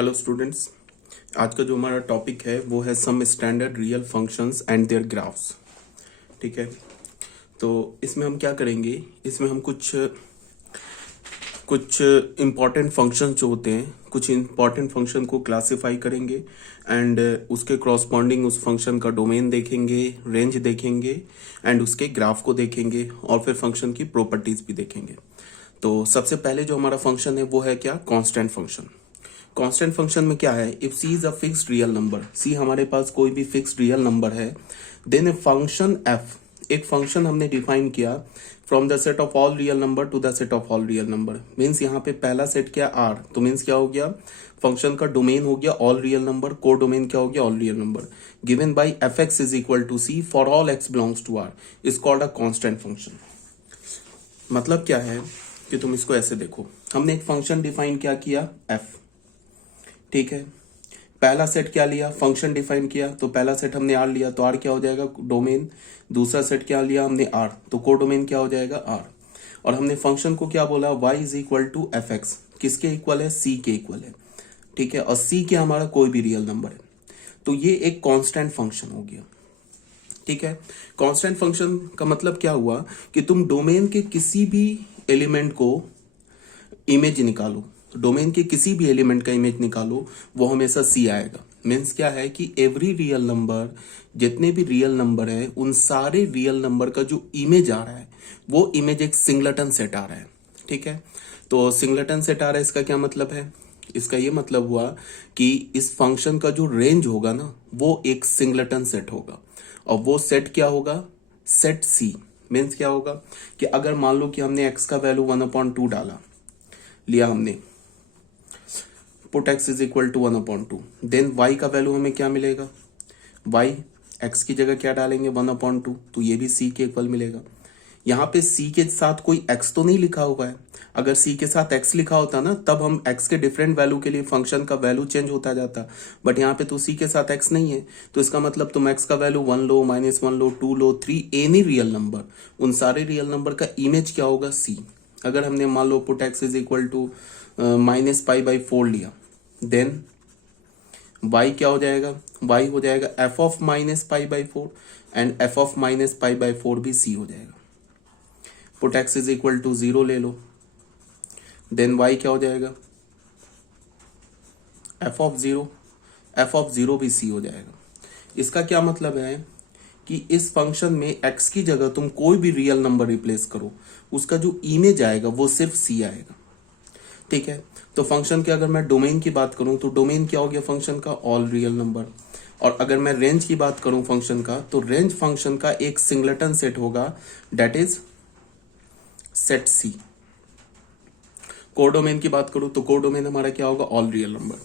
Hello students, आज का जो हमारा टॉपिक है वो है some standard real functions and their graphs. ठीक है, तो इसमें हम क्या करेंगे, इसमें हम कुछ कुछ इम्पॉर्टेंट फंक्शन जो होते हैं, कुछ इम्पॉर्टेंट फंक्शन को क्लासिफाई करेंगे एंड उसके क्रॉसपॉन्डिंग उस फंक्शन का डोमेन देखेंगे, रेंज देखेंगे एंड उसके ग्राफ को देखेंगे और फिर फंक्शन की प्रॉपर्टीज भी देखेंगे। तो सबसे पहले जो हमारा फंक्शन है वो है क्या, कांस्टेंट फंक्शन। कांस्टेंट फंक्शन में क्या है, if C is a fixed real number, C हमारे पास कोई भी फिक्स्ड रियल नंबर है, देन ए फंक्शन एफ, एक फंक्शन हमने डिफाइन किया from the set of all real number to the set of all real number. Means यहाँ पे पहला सेट क्या, आर, तो मीन्स क्या हो गया, फंक्शन का डोमेन हो गया all real number, codomain क्या हो गया, all real number, given by f x is equal to c for all x belongs to R, is called a constant function. मतलब क्या है कि तुम इसको ऐसे देखो, हमने एक फंक्शन डिफाइन क्या किया, एफ। ठीक है, पहला सेट क्या लिया, फंक्शन डिफाइन किया तो पहला सेट हमने आर लिया, तो आर क्या हो जाएगा, डोमेन। दूसरा सेट क्या लिया हमने, आर, तो को डोमेन क्या हो जाएगा, आर। और हमने फंक्शन को क्या बोला, y is equal to F X, किसके इक्वल है, सी के इक्वल है। ठीक है, और सी क्या हमारा कोई भी रियल नंबर है, तो ये एक कांस्टेंट फंक्शन हो गया। ठीक है, कांस्टेंट फंक्शन का मतलब क्या हुआ कि तुम डोमेन के किसी भी एलिमेंट को इमेज निकालो, डोमेन के किसी भी एलिमेंट का इमेज निकालो, वो हमेशा सी आएगा। मीन्स क्या है कि एवरी रियल नंबर, जितने भी रियल नंबर है उन सारे रियल नंबर का जो इमेज आ रहा है वो इमेज एक सिंगलेटन सेट आ रहा है। ठीक है, तो सिंगलेटन सेट आ रहा है, इसका क्या मतलब है, इसका ये मतलब हुआ कि इस फंक्शन का जो रेंज होगा ना वो एक सिंगलेटन सेट होगा, और वो सेट क्या होगा, सेट सी। मीन्स क्या होगा कि अगर मान लो कि हमने x का वैल्यू 1/2 डाला, लिया हमने, put x is equal to 1/2, then y का वैल्यू हमें क्या मिलेगा, y x की जगह क्या डालेंगे 1/2, तो ये भी c के इक्वल मिलेगा। यहाँ पे c के साथ कोई x तो नहीं लिखा हुआ है, अगर c के साथ x लिखा होता ना तब हम x के डिफरेंट वैल्यू के लिए फंक्शन का वैल्यू चेंज होता जाता, बट यहाँ पे तो c के साथ x नहीं है, तो इसका मतलब तुम x का वैल्यू 1 लो, -1 लो, 2 लो, 3, एनी रियल नंबर, उन सारे रियल नंबर का इमेज क्या होगा, c। अगर हमने मान लो put x is equal to -π/4 लिया, देन y क्या हो जाएगा, y हो जाएगा f of -π/4 and f of -π/4 भी c हो जाएगा। Put x is equal to 0 ले लो, देन y क्या हो जाएगा, f ऑफ 0 भी c हो जाएगा। इसका क्या मतलब है कि इस फंक्शन में x की जगह तुम कोई भी रियल नंबर रिप्लेस करो, उसका जो इमेज आएगा वो सिर्फ c आएगा। ठीक है, तो फंक्शन के अगर मैं डोमेन की बात करूं तो डोमेन क्या हो गया फंक्शन का, ऑल रियल नंबर। और अगर मैं रेंज की बात करूं फंक्शन का, तो रेंज फंक्शन का एक सिंगलेटन सेट होगा, that is set c. Codomain की बात करूं तो कोडोमेन हमारा क्या होगा, ऑल रियल नंबर।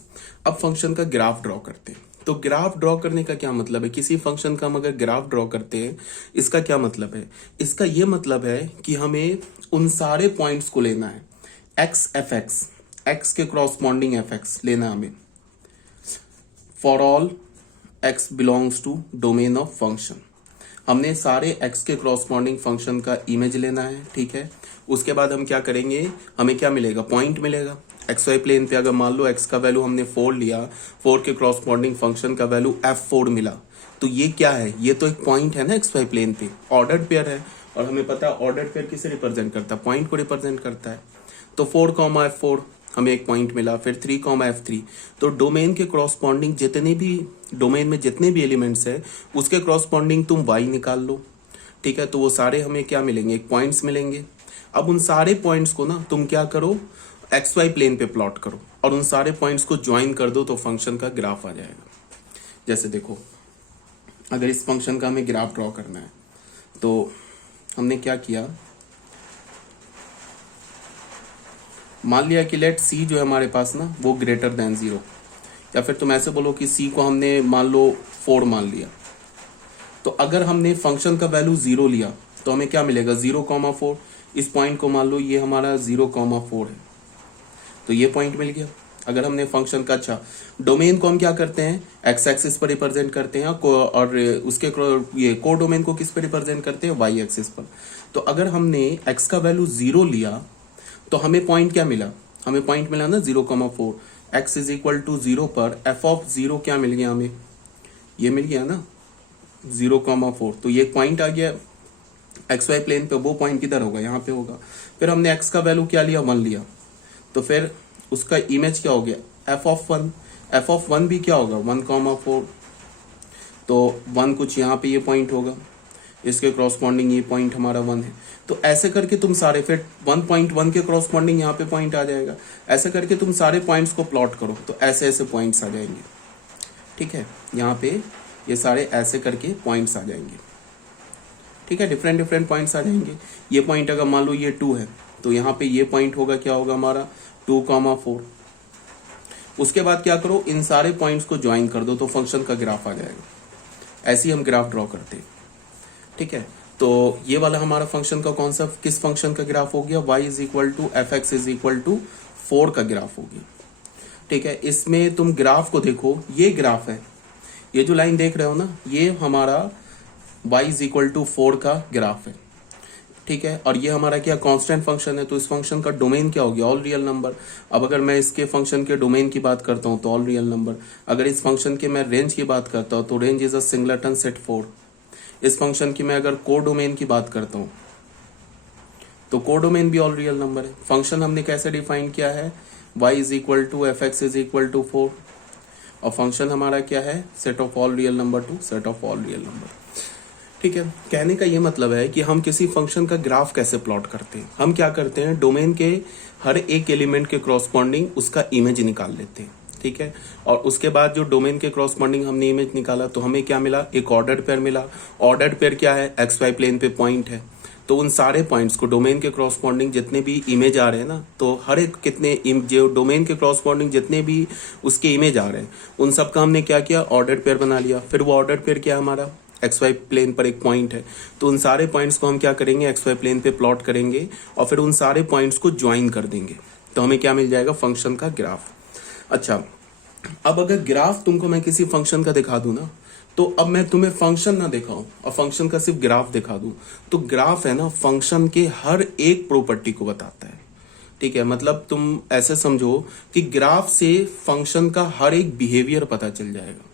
अब फंक्शन का ग्राफ ड्रॉ करते हैं, तो ग्राफ ड्रॉ करने का क्या मतलब है, किसी फंक्शन का हम अगर ग्राफ ड्रॉ करते हैं, इसका क्या मतलब है, इसका यह मतलब है कि हमें उन सारे पॉइंट्स को लेना है, एक्स एफ एक्स, एक्स के क्रॉसपॉन्डिंग एफ एक्स लेना हमें, for all x belongs to domain of function. हमने सारे एक्स के क्रॉसपॉन्डिंग फंक्शन का इमेज लेना है। ठीक है, उसके बाद हम क्या करेंगे, हमें क्या मिलेगा, पॉइंट मिलेगा एक्स वाई प्लेन पे। अगर मान लो एक्स का वैल्यू हमने 4 लिया, 4 के क्रॉसपॉन्डिंग फंक्शन का वैल्यू f4 मिला, तो ये क्या है, ये तो एक पॉइंट है ना एक्स वाई प्लेन पे, ऑर्डर्ड पेयर है, और हमें पता है ऑर्डर्ड पेयर किसे रिप्रेजेंट करता है, पॉइंट को रिप्रेजेंट करता है। तो 4, हमें एक पॉइंट मिला, फिर 3, तो डोमेन के क्रॉसपॉन्डिंग जितने भी, डोमेन में जितने भी एलिमेंट्स है उसके क्रॉसपॉन्डिंग तुम y निकाल लो। ठीक है, तो वो सारे हमें क्या मिलेंगे, एक पॉइंट्स मिलेंगे। अब उन सारे पॉइंट्स को ना तुम क्या करो, एक्स वाई प्लेन पे प्लॉट करो और उन सारे पॉइंट्स को ज्वाइन कर दो, तो फंक्शन का ग्राफ आ जाएगा। जैसे देखो, अगर इस फंक्शन का हमें ग्राफ ड्रॉ करना है तो हमने क्या किया, मान लिया कि लेट सी जो है हमारे पास ना वो ग्रेटर देन 0, या फिर तुम ऐसे बोलो कि सी को हमने मान लो 4 मान लिया, तो अगर हमने फंक्शन का वैल्यू 0 लिया तो हमें क्या मिलेगा, 0,4। इस पॉइंट को मान लो ये हमारा 0,4 है, तो ये पॉइंट मिल गया। अगर हमने फंक्शन का, अच्छा डोमेन को हम क्या करते हैं, एक्स एक्सिस पर रिप्रेजेंट करते हैं, और उसके ये को डोमेन को किस पर रिप्रेजेंट करते हैं, वाई एक्सिस पर। तो अगर हमने एक्स का वैल्यू 0 लिया तो हमें पॉइंट क्या मिला, हमें पॉइंट मिला ना 0,4, x इज इक्वल टू 0 पर f ऑफ 0 क्या मिल गया हमें, ये मिल गया ना 0,4। तो ये पॉइंट आ गया एक्स वाई प्लेन पे, वो पॉइंट किधर होगा, यहाँ पे होगा। फिर हमने x का वैल्यू क्या लिया, 1 लिया, तो फिर उसका इमेज क्या हो गया f ऑफ 1। f ऑफ 1 भी क्या होगा 1,4, तो 1 कुछ यहाँ पे ये पॉइंट होगा, इसके क्रॉसपॉन्डिंग ये पॉइंट हमारा 1 है। तो ऐसे करके तुम सारे, फिर 1.1 के क्रॉसपॉन्डिंग यहाँ पे पॉइंट आ जाएगा। ऐसे करके तुम सारे पॉइंट्स को प्लॉट करो तो ऐसे ऐसे पॉइंट्स आ जाएंगे। ठीक है, यहाँ पे ये सारे ऐसे करके पॉइंट्स आ जाएंगे। ठीक है, डिफरेंट डिफरेंट पॉइंट्स आ जाएंगे। ये पॉइंट अगर मान लो ये 2 है तो यहाँ पे ये पॉइंट होगा, क्या होगा हमारा 2,4। उसके बाद क्या करो, इन सारे पॉइंट्स को ज्वाइन कर दो तो फंक्शन का ग्राफ आ जाएगा। ऐसे ही हम ग्राफ ड्रॉ करते हैं। ठीक है, तो ये वाला हमारा फंक्शन का कौन सा, किस फंक्शन का ग्राफ हो गया, y is equal to F x is equal to 4 का ग्राफ हो गया। ठीक है, इसमें तुम ग्राफ को देखो, ये ग्राफ है, ये जो लाइन देख रहे हो ना, ये हमारा y इज इक्वल टू 4 का ग्राफ है। ठीक है, और ये हमारा क्या कांस्टेंट फंक्शन है, तो इस फंक्शन का डोमेन क्या हो गया, ऑल रियल नंबर। अब अगर मैं इसके फंक्शन के डोमेन की बात करता हूँ तो ऑल रियल नंबर। अगर इस फंक्शन के मैं रेंज की बात करता हूँ तो range is a singleton set 4। इस फंक्शन की मैं अगर कोडोमेन की बात करता हूं तो कोडोमेन भी ऑल रियल नंबर है। फंक्शन हमने कैसे डिफाइन किया है, y is equal to F x is equal to 4, और फंक्शन हमारा क्या है, set of all real number to set of all real number. ठीक है, कहने का ये मतलब है कि हम किसी फंक्शन का ग्राफ कैसे प्लॉट करते हैं। हम क्या करते हैं, डोमेन के हर एक एलिमेंट के क्रॉसपॉन्डिंग उसका इमेज निकाल लेते हैं। ठीक है, और उसके बाद जो डोमेन के क्रॉसपॉन्डिंग हमने इमेज निकाला तो हमें क्या मिला, एक ऑर्डर्ड पेयर मिला। ऑर्डर्ड पेयर क्या है, एक्स वाई प्लेन पे पॉइंट है, तो उन सारे पॉइंट्स को डोमेन के क्रॉसपॉन्डिंग जितने भी इमेज आ रहे हैं ना, तो हर एक कितने जो डोमेन के क्रॉसपॉन्डिंग जितने भी उसके इमेज आ रहे हैं उन सब का हमने क्या किया, ऑर्डर्ड पेयर बना लिया। फिर वो ऑर्डर्ड पेयर क्या हमारा एक्स वाई प्लेन पर एक पॉइंट है, तो उन सारे पॉइंट्स को हम क्या करेंगे, एक्स वाई प्लेन पे प्लॉट करेंगे और फिर उन सारे पॉइंट्स को ज्वाइन कर देंगे, तो हमें क्या मिल जाएगा, फंक्शन का ग्राफ। अच्छा, अब अगर ग्राफ तुमको मैं किसी फंक्शन का दिखा दूं ना, तो अब मैं तुम्हें फंक्शन ना दिखाऊं और फंक्शन का सिर्फ ग्राफ दिखा दूं, तो ग्राफ है ना फंक्शन के हर एक प्रॉपर्टी को बताता है। ठीक है, मतलब तुम ऐसे समझो कि ग्राफ से फंक्शन का हर एक बिहेवियर पता चल जाएगा।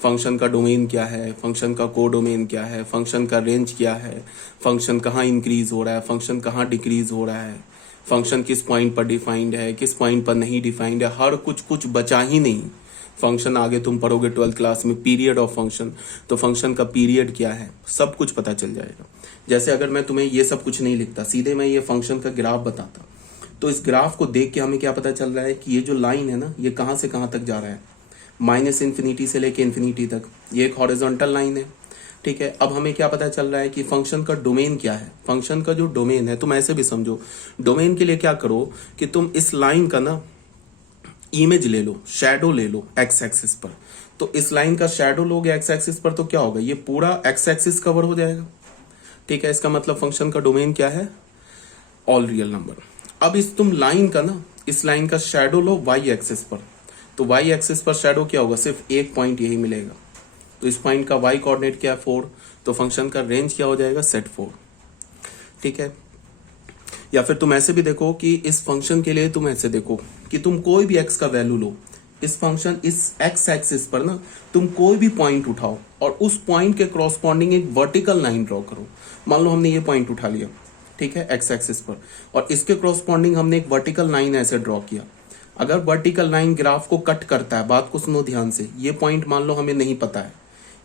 फंक्शन का डोमेन क्या है, फंक्शन का कोडोमेन क्या है, फंक्शन का रेंज क्या है, फंक्शन कहाँ इंक्रीज हो रहा है, फंक्शन कहाँ डिक्रीज हो रहा है, फंक्शन किस पॉइंट पर डिफाइंड है, किस पॉइंट पर नहीं डिफाइंड है, हर कुछ बचा ही नहीं। फंक्शन आगे तुम पढ़ोगे 12th क्लास में, पीरियड ऑफ फंक्शन, तो फंक्शन का पीरियड क्या है, सब कुछ पता चल जाएगा। जैसे अगर मैं तुम्हें ये सब कुछ नहीं लिखता, सीधे मैं ये फंक्शन का ग्राफ बताता, तो इस ग्राफ को देख के हमें क्या पता चल रहा है कि ये जो लाइन है ना, ये कहाँ से कहाँ तक जा रहा है, माइनस इन्फिनिटी से लेके इन्फिनिटी तक, ये एक हॉरिजॉन्टल लाइन है। ठीक है, अब हमें क्या पता चल रहा है कि फंक्शन का डोमेन क्या है। फंक्शन का जो डोमेन है, तुम ऐसे भी समझो, डोमेन के लिए क्या करो कि तुम इस लाइन का ना इमेज ले लो, शैडो ले लो एक्स एक्सिस पर। तो इस लाइन का शैडो लोगे एक्स एक्सिस पर तो क्या होगा, ये पूरा एक्स एक्सिस कवर हो जाएगा। ठीक है, इसका मतलब फंक्शन का डोमेन क्या है, ऑल रियल नंबर। अब इस तुम लाइन का ना, इस लाइन का शैडो लो वाई एक्सिस पर, तो वाई एक्सिस पर शैडो क्या होगा, सिर्फ एक पॉइंट यही मिलेगा। तो इस पॉइंट का वाई कोऑर्डिनेट क्या है, 4, तो फंक्शन का रेंज क्या हो जाएगा, सेट 4। ठीक है, या फिर तुम ऐसे भी देखो कि इस फंक्शन के लिए तुम ऐसे देखो कि तुम कोई भी एक्स का वैल्यू लो, इस फंक्शन इस एक्स एक्सिस पर ना तुम कोई भी पॉइंट उठाओ और उस पॉइंट के क्रॉसपॉन्डिंग एक वर्टिकल लाइन ड्रॉ करो। मान लो हमने ये पॉइंट उठा लिया, ठीक है, एक्स एक्सिस पर, और इसके क्रॉसपॉन्डिंग हमने एक वर्टिकल लाइन ऐसे ड्रॉ किया। अगर वर्टिकल लाइन ग्राफ को कट करता है, बात को सुनो ध्यान से, ये पॉइंट मान लो हमें नहीं पता है,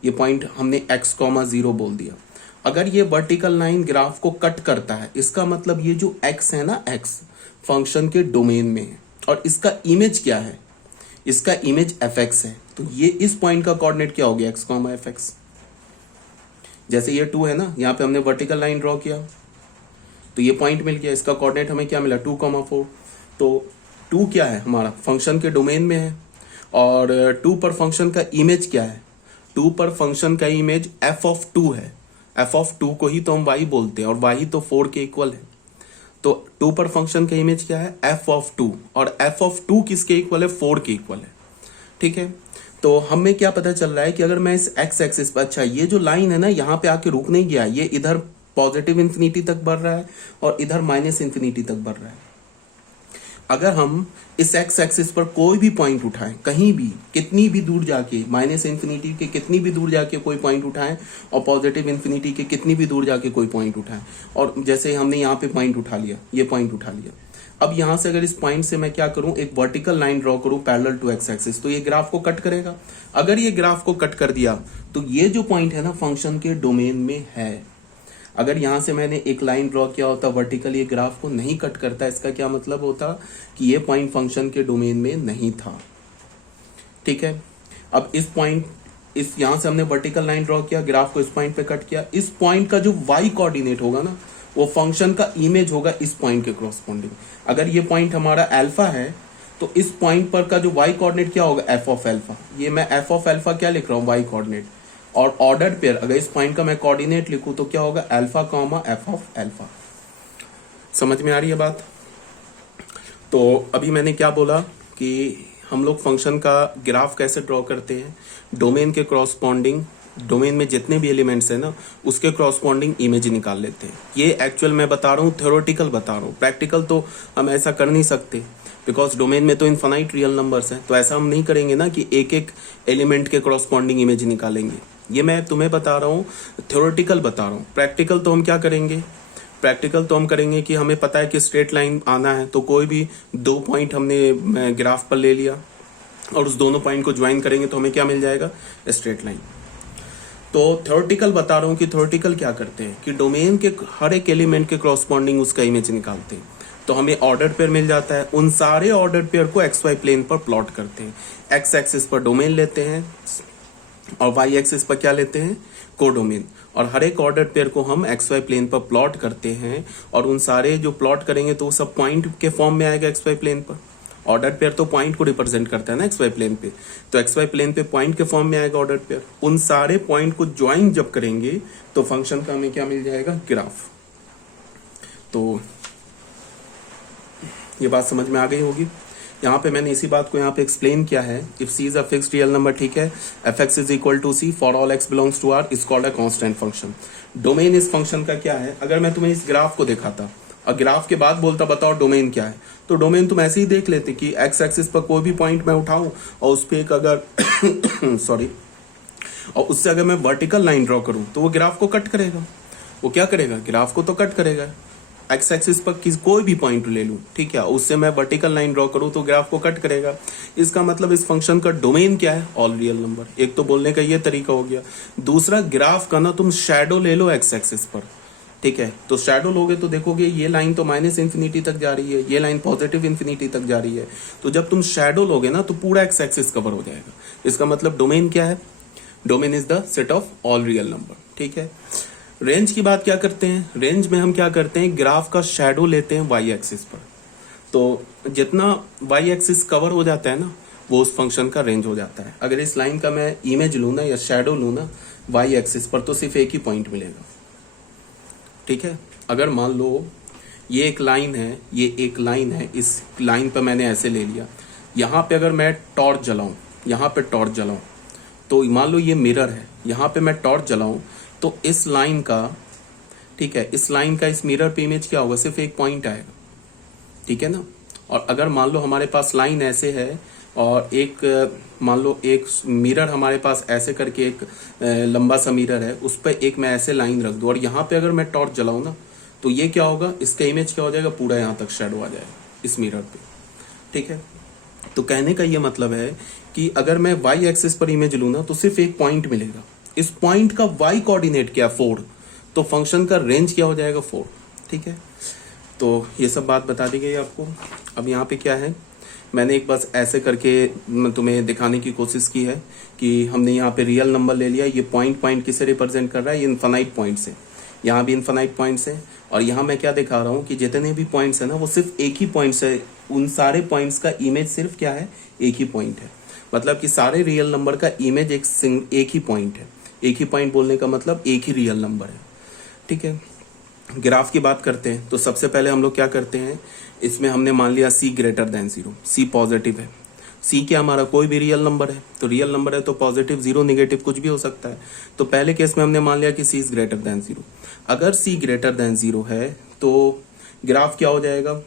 ये पॉइंट हमने x,0 बोल दिया। अगर ये वर्टिकल लाइन ग्राफ को कट करता है, इसका मतलब ये जो x है ना, x फंक्शन के डोमेन में है और इसका इमेज क्या है, इसका इमेज fx है। तो ये इस पॉइंट का कोऑर्डिनेट क्या हो गया, x, fx। जैसे ये 2 है ना, यहाँ पे हमने वर्टिकल लाइन ड्रॉ किया तो ये पॉइंट मिल गया, इसका कोऑर्डिनेट हमें क्या मिला, 2,4। तो 2 क्या है हमारा, फंक्शन के डोमेन में है, और 2 पर फंक्शन का इमेज क्या है, 2 पर फंक्शन का इमेज f(2) है। f(2) को ही तो हम y बोलते हैं और y तो 4 के इक्वल है। तो 2 पर फंक्शन का इमेज क्या है, f(2), और f(2) किसके इक्वल है, 4 के इक्वल है। ठीक है, तो हमें क्या पता चल रहा है कि अगर मैं इस x एक्सिस पर, अच्छा ये जो लाइन है ना यहाँ पे आके रुक नहीं गया, ये इधर पॉजिटिव इन्फिनिटी तक बढ़ रहा है और इधर माइनस इन्फिनिटी तक बढ़ रहा है। अगर हम इस एक्स एक्सिस पर कोई भी पॉइंट उठाएं, कहीं भी कितनी भी दूर जाके, माइनस इन्फिनिटी के कितनी भी दूर जाके कोई पॉइंट उठाएं और पॉजिटिव इन्फिनिटी के कितनी भी दूर जाके कोई पॉइंट उठाएं, और जैसे हमने यहाँ पे पॉइंट उठा लिया, ये पॉइंट उठा लिया, अब यहां से अगर इस पॉइंट से मैं क्या करूं, एक वर्टिकल लाइन ड्रॉ करूं पैरेलल टू एक्स एक्सिस, तो ये ग्राफ को कट करेगा। अगर ये ग्राफ को कट कर दिया तो ये जो पॉइंट है ना फंक्शन के डोमेन में है। अगर यहां से मैंने एक लाइन ड्रॉ किया होता वर्टिकल, ये ग्राफ को नहीं कट करता, इसका क्या मतलब होता कि ये पॉइंट फंक्शन के डोमेन में नहीं था। ठीक है, अब इस पॉइंट, इस यहां से हमने वर्टिकल लाइन ड्रॉ किया, ग्राफ को इस पॉइंट पे कट किया, इस पॉइंट का जो वाई कोऑर्डिनेट होगा ना वो फंक्शन का इमेज होगा इस पॉइंट के कॉरस्पॉन्डिंग। अगर ये पॉइंट हमारा अल्फा है तो इस पॉइंट पर का जो वाई कोऑर्डिनेट क्या होगा, एफ ऑफ अल्फा। ये मैं एफ ऑफ अल्फा क्या लिख रहा हूँ, वाई कोऑर्डिनेट, और ऑर्डर्ड पेयर अगर इस पॉइंट का मैं कोऑर्डिनेट लिखूं तो क्या होगा, alpha comma F of alpha. समझ में आ रही है बात? तो अभी मैंने क्या बोला कि हम लोग फंक्शन का ग्राफ कैसे ड्रॉ करते हैं, डोमेन के क्रॉसपॉन्डिंग, डोमेन में जितने भी एलिमेंट्स हैं ना उसके क्रॉसपॉन्डिंग इमेज निकाल लेते हैं। ये एक्चुअल मैं बता रहा हूँ, थ्योरेटिकल बता रहा हूँ, प्रैक्टिकल तो हम ऐसा कर नहीं सकते बिकॉज डोमेन में तो इनफाइनाइट रियल नंबर्स हैं, तो ऐसा हम नहीं करेंगे ना कि एक एक एलिमेंट के क्रॉसपॉन्डिंग इमेज निकालेंगे। ये मैं तुम्हें बता रहा हूँ, थ्योरेटिकल बता रहा हूँ। प्रैक्टिकल तो हम क्या करेंगे, प्रैक्टिकल तो हम करेंगे कि हमें पता है कि स्ट्रेट लाइन आना है, तो कोई भी दो पॉइंट हमने ग्राफ पर ले लिया और उस दोनों पॉइंट को ज्वाइन करेंगे तो हमें क्या मिल जाएगा, स्ट्रेट लाइन। तो थ्योरेटिकल बता रहा हूँ कि थ्योरेटिकल क्या करते हैं कि डोमेन के हर एक एलिमेंट के क्रॉसपॉन्डिंग उसका इमेज निकालते हैं, तो हमें ऑर्डर पेयर मिल जाता है। उन सारे ऑर्डर पेयर को एक्स वाई प्लेन पर प्लॉट करते हैं। एक्स एक्सिस पर डोमेन लेते हैं और वाई एक्सिस पर क्या लेते हैं, कोडोमेन, और हर एक ऑर्डर पेयर को हम एक्स वाई प्लेन पर प्लॉट करते हैं, और उन सारे जो प्लॉट करेंगे तो वो सब पॉइंट के फॉर्म में आएगा एक्स वाई प्लेन पर। ऑर्डर पेयर तो पॉइंट को रिप्रेजेंट करता है ना एक्स वाई प्लेन पे, तो एक्स वाई प्लेन पे पॉइंट के फॉर्म में आएगा ऑर्डर पेयर। उन सारे पॉइंट को ज्वाइन जब करेंगे तो फंक्शन का हमें क्या मिल जाएगा, ग्राफ। तो ये बात समझ में आ गई होगी। यहाँ पे मैंने इसी बात को यहाँ पे एक्सप्लेन किया है। If C is a fixed real number, ठीक है, f x is equal to c for all x belongs to R is called a constant function. Domain इस फंक्शन का क्या है, अगर मैं तुम्हें इस ग्राफ को दिखाता और ग्राफ के बाद बोलता बताओ डोमेन क्या है, तो डोमेन तुम ऐसे ही देख लेते कि एक्स एक्सिस पर कोई भी पॉइंट मैं उठाऊं और उस पर एक अगर सॉरी और उससे अगर मैं वर्टिकल लाइन ड्रॉ करूं तो वो ग्राफ को कट करेगा। वो क्या करेगा, ग्राफ को तो कट करेगा। एक्स एक्सिस पर कोई भी पॉइंट ले लूं, ठीक है, उससे मैं वर्टिकल लाइन ड्रॉ करूं तो ग्राफ को कट करेगा। इसका मतलब इस फंक्शन का डोमेन क्या है, ऑल रियल नंबर। एक तो बोलने का ये तरीका हो गया। दूसरा, ग्राफ का ना तुम शैडो ले लो एक्स एक्सिस पर, ठीक है, तो शैडो लोगे तो देखोगे ये लाइन तो माइनस इन्फिनिटी तक जा रही है, ये लाइन पॉजिटिव इन्फिनिटी तक जा रही है। तो जब तुम शैडो लोगे ना तो पूरा एक्स एक्सिस कवर हो जाएगा। इसका मतलब डोमेन क्या है, domain is the set of all real number, ठीक है। रेंज की बात क्या करते हैं, रेंज में हम क्या करते हैं, ग्राफ का शैडो लेते हैं वाई एक्सिस पर, तो जितना वाई एक्सिस कवर हो जाता है ना वो उस फंक्शन का रेंज हो जाता है। अगर इस लाइन का मैं इमेज लूँ ना या शैडो लूँ ना वाई एक्सिस पर तो सिर्फ एक ही पॉइंट मिलेगा, ठीक है। अगर मान लो ये एक लाइन है, ये एक लाइन है, इस लाइन पर मैंने ऐसे ले लिया, यहाँ पे अगर मैं टॉर्च जलाऊं, यहाँ पे टॉर्च जलाऊं, तो मान लो ये मिरर है, यहाँ पे मैं टॉर्च जलाऊं तो इस लाइन का, ठीक है, इस लाइन का इस मिरर पे इमेज क्या होगा, सिर्फ एक पॉइंट आएगा, ठीक है ना। और अगर मान लो हमारे पास लाइन ऐसे है और एक मान लो एक मिरर हमारे पास ऐसे करके एक लंबा सा मिरर है, उस पर एक मैं ऐसे लाइन रख दूं और यहाँ पे अगर मैं टॉर्च जलाऊं ना तो ये क्या होगा, इसका इमेज क्या हो जाएगा, पूरा यहाँ तक शैडो आ जाएगा इस मिरर पे, ठीक है। तो कहने का ये मतलब है कि अगर मैं वाई एक्सिस पर इमेज लूँ ना तो सिर्फ एक पॉइंट मिलेगा, इस पॉइंट का वाई कोऑर्डिनेट क्या, 4, तो फंक्शन का रेंज क्या हो जाएगा, 4, ठीक है। तो ये सब बात बता दी गई आपको। अब यहाँ पे क्या है, मैंने एक बस ऐसे करके तुम्हें दिखाने की कोशिश की है कि हमने यहाँ पे रियल नंबर ले लिया, ये पॉइंट किसे रिप्रेजेंट कर रहा है, ये इनफाइनाइट पॉइंट्स है, यहाँ भी इनफाइनाइट पॉइंट्स है। और यहाँ मैं क्या दिखा रहा हूँ कि जितने भी पॉइंट्स है ना वो सिर्फ एक ही पॉइंट्स है, उन सारे पॉइंट्स का इमेज सिर्फ क्या है, एक ही पॉइंट है। मतलब कि सारे रियल नंबर का इमेज एक ही पॉइंट है। एक ही पॉइंट बोलने का मतलब एक ही रियल नंबर है, ठीक है। ग्राफ की बात करते हैं तो सबसे पहले हम लोग क्या करते हैं, इसमें हमने मान लिया c greater than 0, c positive है। c क्या, हमारा कोई भी रियल नंबर है, तो रियल नंबर है तो पॉजिटिव, 0 नेगेटिव कुछ भी हो सकता है। तो पहले केस में हमने मान लिया कि c इज ग्रेटर देन 0। अगर c ग्रेटर देन 0 है तो ग्राफ क्या हो जाएगा,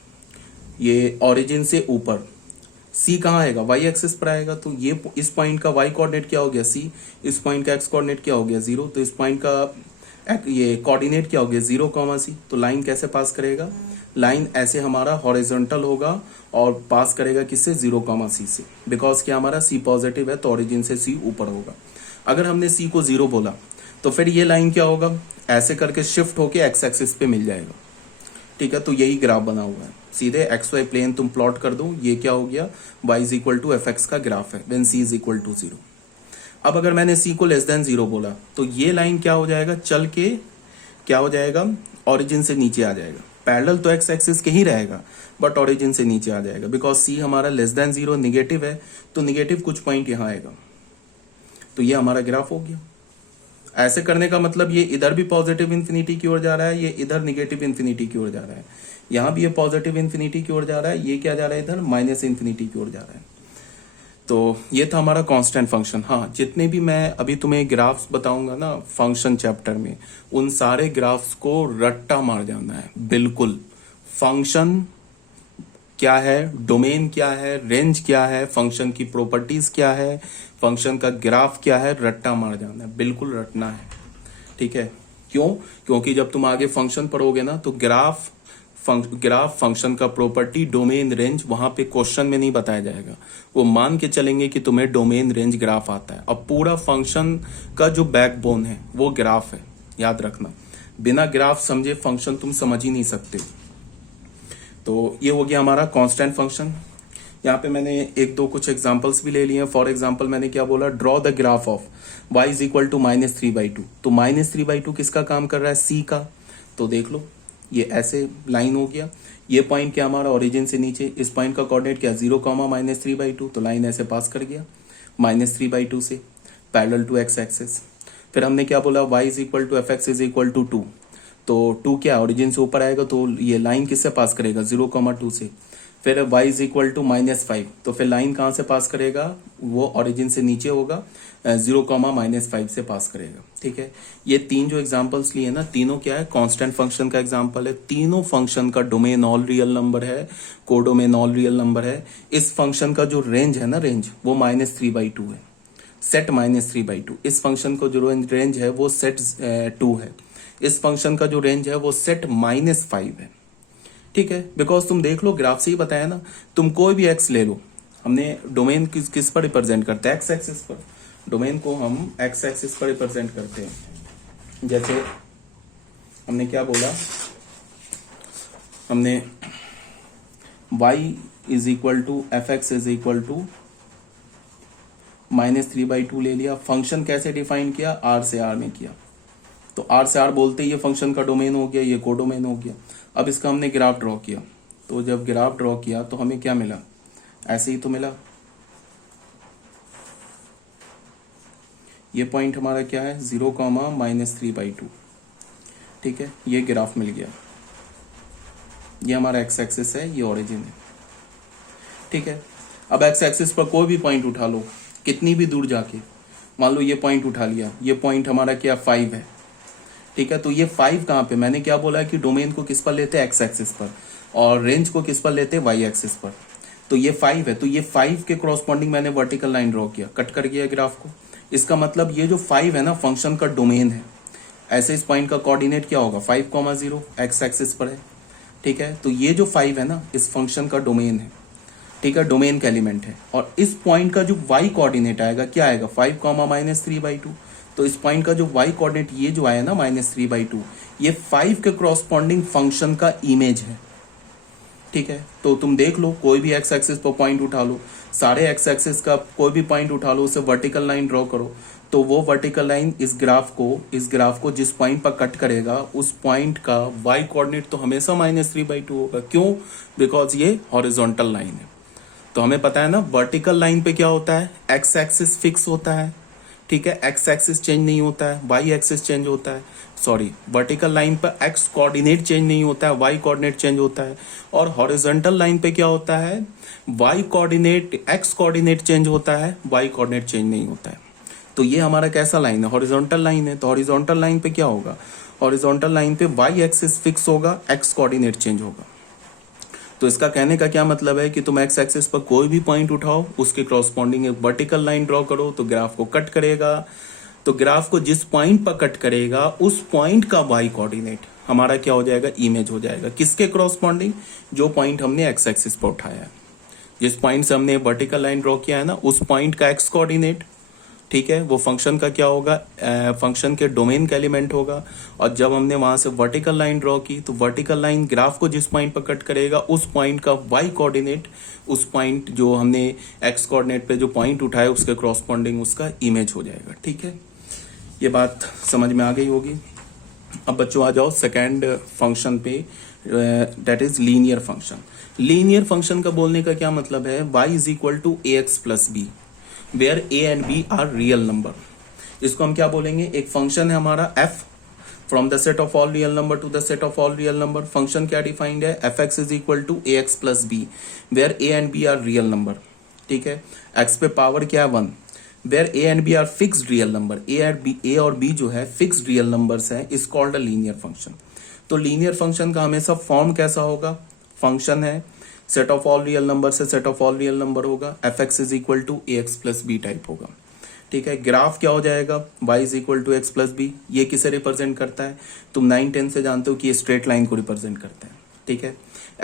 ये ओरिजिन से ऊपर सी कहाँ आएगा, वाई एक्सिस पर आएगा। तो ये इस पॉइंट का वाई कोऑर्डिनेट क्या हो गया सी, इस पॉइंट का एक्स कोऑर्डिनेट क्या हो गया 0, तो इस पॉइंट का ये कोऑर्डिनेट क्या हो गया 0, सी। तो लाइन कैसे पास करेगा, लाइन ऐसे हमारा हॉरिजॉन्टल होगा और पास करेगा किससे 0, सी से, बिकॉज क्या हमारा सी पॉजिटिव है तो ओरिजिन से सी ऊपर होगा। अगर हमने सी को 0 बोला तो फिर ये लाइन क्या होगा, ऐसे करके शिफ्ट होके एक्स एक्सिस पे मिल जाएगा। ठीक है, तो यही ग्राफ बना हुआ है, सीधे एक्स वाई प्लेन तुम प्लॉट कर दो, ये क्या हो गया y is equal to F x का ग्राफ है when c is equal to 0। अब अगर मैंने c को लेस देन 0 बोला तो ये लाइन क्या हो जाएगा, चल के क्या हो जाएगा, ओरिजिन से नीचे आ जाएगा। पैरेलल तो एक्स एक्सिस के ही रहेगा बट ओरिजिन से नीचे आ जाएगा, बिकॉज c हमारा लेस देन 0 निगेटिव है, तो निगेटिव कुछ पॉइंट यहाँ आएगा। तो ये हमारा ग्राफ हो गया। ऐसे करने का मतलब ये इधर भी पॉजिटिव इन्फिनिटी की ओर जा रहा है, ये इधर निगेटिव इन्फिनिटी की ओर जा रहा है, यहाँ भी ये पॉजिटिव इन्फिनिटी की ओर जा रहा है, ये क्या जा रहा है इधर माइनस इन्फिनिटी की ओर जा रहा है। तो ये था हमारा कांस्टेंट फंक्शन। हाँ, जितने भी मैं अभी तुम्हें ग्राफ्स बताऊंगा ना फंक्शन चैप्टर में, उन सारे ग्राफ्स को रट्टा मार जाना है बिल्कुल। फंक्शन क्या है, डोमेन क्या है, रेंज क्या है, फंक्शन की प्रॉपर्टीज क्या है, फंक्शन का ग्राफ क्या है, रट्टा मार जाना है, बिल्कुल रटना है। ठीक है, क्यों, क्योंकि जब तुम आगे फंक्शन पढ़ोगे ना तो ग्राफ फंक्शन का प्रॉपर्टी डोमेन रेंज वहां पे क्वेश्चन में नहीं बताया जाएगा, वो मान के चलेंगे कि तुम्हें डोमेन रेंज ग्राफ आता है। अब पूरा फंक्शन का जो बैकबोन है वो ग्राफ है, याद रखना। बिना ग्राफ समझे फंक्शन तुम समझ ही नहीं सकते। तो ये हो गया हमारा कांस्टेंट फंक्शन। यहाँ पे मैंने एक दो कुछ एग्जांपल्स भी ले लिए हैं। फॉर एग्जांपल मैंने क्या बोला, draw the graph of y is equal to -3/2। तो -3/2 किसका काम कर रहा है, c का। तो देख लो ये ऐसे लाइन हो गया, ये पॉइंट क्या हमारा ओरिजिन से नीचे, इस पॉइंट का कोऑर्डिनेट क्या 0, -3/2, तो लाइन ऐसे पास कर गया -3/2 से पैरेलल टू एक्स एक्सिस। फिर हमने क्या बोला, y is equal to F x is equal to 2। तो 2 क्या ओरिजिन से ऊपर आएगा, तो ये लाइन किससे पास करेगा 0, 2 से। फिर y इज इक्वल टू -5, तो फिर लाइन कहाँ से पास करेगा, वो ओरिजिन से नीचे होगा 0, -5 से पास करेगा। ठीक है, ये तीन जो एग्जांपल्स लिए ना, तीनों क्या है, कांस्टेंट फंक्शन का एग्जांपल है। तीनों फंक्शन का डोमेन ऑल रियल नंबर है, कोडोमेन ऑल रियल नंबर है। इस फंक्शन का जो रेंज है ना, रेंज वो -3/2 है, सेट -3/2। इस फंक्शन को जो रेंज है वो सेट 2 है। इस फंक्शन का जो रेंज है वो सेट -5 है। ठीक है, बिकॉज तुम देख लो ग्राफ से ही बताया ना, तुम कोई भी एक्स ले लो, हमने डोमेन किस पर रिप्रेजेंट करते हैं, एक्स एक्सिस पर। डोमेन को हम एक्स एक्सिस पर रिप्रेजेंट करते हैं। जैसे हमने क्या बोला, हमने y is equal to F x is equal to -3/2 ले लिया। फंक्शन कैसे डिफाइन किया, r से r में किया। तो r से r बोलते ही ये फंक्शन का डोमेन हो गया, ये कोडोमेन हो गया। अब इसका हमने ग्राफ ड्रॉ किया, तो जब ग्राफ ड्रॉ किया तो हमें क्या मिला, ऐसे ही तो मिला। ये पॉइंट हमारा क्या है 0, -3/2। ठीक है, ये ग्राफ मिल गया। ये हमारा एक्स एक्सिस है, ये ओरिजिन है। ठीक है, अब एक्स एक्सिस पर कोई भी पॉइंट उठा लो, कितनी भी दूर जाके, मान लो ये पॉइंट उठा लिया, ये पॉइंट हमारा क्या 5 है। ठीक है, तो ये 5 कहाँ पे, मैंने क्या बोला कि डोमेन को किस पर लेते हैं, एक्स एक्सिस पर, और रेंज को किस पर लेते हैं, वाई एक्सिस पर। तो ये 5 है, तो ये 5 के कॉरस्पॉन्डिंग मैंने वर्टिकल लाइन ड्रॉ किया, कट कर गया ग्राफ को। इसका मतलब ये जो 5 है ना, फंक्शन का डोमेन है। ऐसे इस पॉइंट का कोऑर्डिनेट क्या होगा 5, 0 एक्स एक्सिस पर है। ठीक है, तो ये जो 5 है ना, इस फंक्शन का डोमेन है। ठीक है, डोमेन का एलिमेंट है। और इस पॉइंट का जो वाई कोऑर्डिनेट आएगा क्या आएगा 5, -3/2। तो इस पॉइंट का जो वाई कोऑर्डिनेट ये जो आया ना -3/2, ये 5 के कॉरस्पॉन्डिंग फंक्शन का इमेज है। ठीक है, तो तुम देख लो कोई भी एक्स एक्सिस पर पॉइंट उठा लो, सारे एक्स एक्सिस का कोई भी पॉइंट उठा लो, उसे वर्टिकल लाइन ड्रॉ करो, तो वो वर्टिकल लाइन इस ग्राफ को जिस पॉइंट पर कट करेगा, उस पॉइंट का वाई कोऑर्डिनेट तो हमेशा -3/2 होगा। क्यों, बिकॉज ये हॉरिजॉन्टल लाइन है। तो हमें पता है ना, वर्टिकल लाइन पे क्या होता है, एक्स एक्सिस फिक्स होता है। ठीक है, एक्स एक्सिस चेंज नहीं होता है, वाई एक्सिस चेंज होता है। सॉरी, वर्टिकल लाइन पर एक्स कोऑर्डिनेट चेंज नहीं होता है, वाई कोऑर्डिनेट चेंज होता है। और हॉरिजॉन्टल लाइन पे क्या होता है, y coordinate x coordinate change होता है, वाई कोऑर्डिनेट चेंज नहीं होता है। तो ये हमारा कैसा लाइन है, हॉरिजॉन्टल लाइन है। तो हॉरिजॉन्टल लाइन पे क्या होगा, हॉरिजॉन्टल लाइन पे वाई एक्सिस फिक्स होगा, एक्स कोऑर्डिनेट चेंज होगा। तो इसका कहने का क्या मतलब है कि तुम एक्स एक्सिस पर कोई भी पॉइंट उठाओ, उसके क्रॉसपॉन्डिंग एक वर्टिकल लाइन ड्रॉ करो तो ग्राफ को कट करेगा। तो ग्राफ को जिस पॉइंट पर कट करेगा उस पॉइंट का वाई कोऑर्डिनेट हमारा क्या हो जाएगा, इमेज हो जाएगा। किसके क्रॉसपॉन्डिंग, जो पॉइंट हमने एक्स एक्सिस पर उठाया है, जिस पॉइंट से हमने वर्टिकल लाइन ड्रॉ किया है ना, उस पॉइंट का एक्स कोऑर्डिनेट, ठीक है, वो फंक्शन का क्या होगा, फंक्शन के डोमेन का एलिमेंट होगा। और जब हमने वहां से वर्टिकल लाइन ड्रॉ की तो वर्टिकल लाइन ग्राफ को जिस पॉइंट पर कट करेगा उस पॉइंट का वाई कोऑर्डिनेट, उस पॉइंट जो हमने एक्स कोऑर्डिनेट पे जो पॉइंट उठाया उसके क्रॉसपॉन्डिंग उसका इमेज हो जाएगा। ठीक है, ये बात समझ में आ गई होगी। अब बच्चों आ जाओ सेकेंड फंक्शन पे, that is linear function. Linear function का बोलने का क्या मतलब है, y is equal to A x plus b, where a and b are real number. इसको हम क्या बोलेंगे, एक फंक्शन है हमारा f from the set of all real number to the set of all real number. Function क्या defined है, f x is equal to A x plus b, where a and b are real number. ठीक है, x पे power क्या है 1, where a and b are fixed real number. a और b जो है फिक्स्ड रियल नंबर्स है, is called a linear function. तो लीनियर फंक्शन का हमेशा फॉर्म कैसा होगा, फंक्शन है set of all real number से set of all real number होगा, F x is equal to A x plus B type होगा। ठीक है, ग्राफ क्या हो जाएगा, y is equal to x plus b. ये किसे रिप्रेजेंट करता है, तुम 9-10 से जानते हो कि ये स्ट्रेट लाइन को रिप्रेजेंट करता है। ठीक है,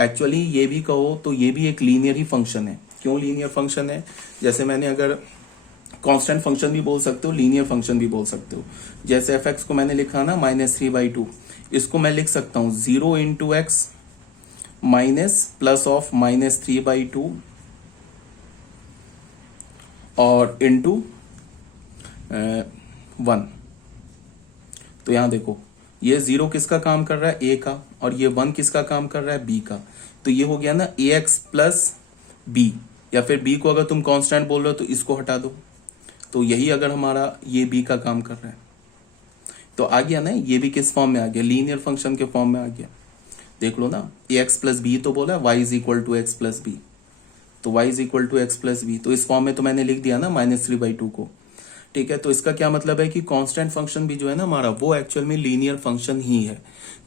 एक्चुअली ये भी कहो तो ये भी एक लीनियर ही फंक्शन है। क्यों लीनियर फंक्शन है, जैसे मैंने अगर कांस्टेंट फंक्शन भी बोल सकते हो, लीनियर फंक्शन भी बोल सकते हो। जैसे एफ एक्स को मैंने लिखा ना -3/2, इसको मैं लिख सकता हूँ 0 into x minus plus of -3/2 और इंटू 1। तो यहां देखो ये 0 किसका काम कर रहा है, ए का, और ये 1 किसका काम कर रहा है, बी का। तो ये हो गया ना ए एक्स प्लस बी, या फिर बी को अगर तुम कांस्टेंट बोल रहे हो तो इसको हटा दो। तो यही अगर हमारा ये बी का काम कर रहा है तो आ गया ना, ये भी किस फॉर्म में आ गया, लीनियर फंक्शन के फॉर्म में आ गया। देख लो ना, ए एक्स प्लस बी तो बोला, Y is equal to x plus B, तो Y is equal to x plus B, तो इस फॉर्म में तो मैंने लिख दिया ना -3/2 को। ठीक है, तो इसका क्या मतलब है कि कांस्टेंट फंक्शन भी जो है ना हमारा, वो एक्चुअल में लीनियर फंक्शन ही है।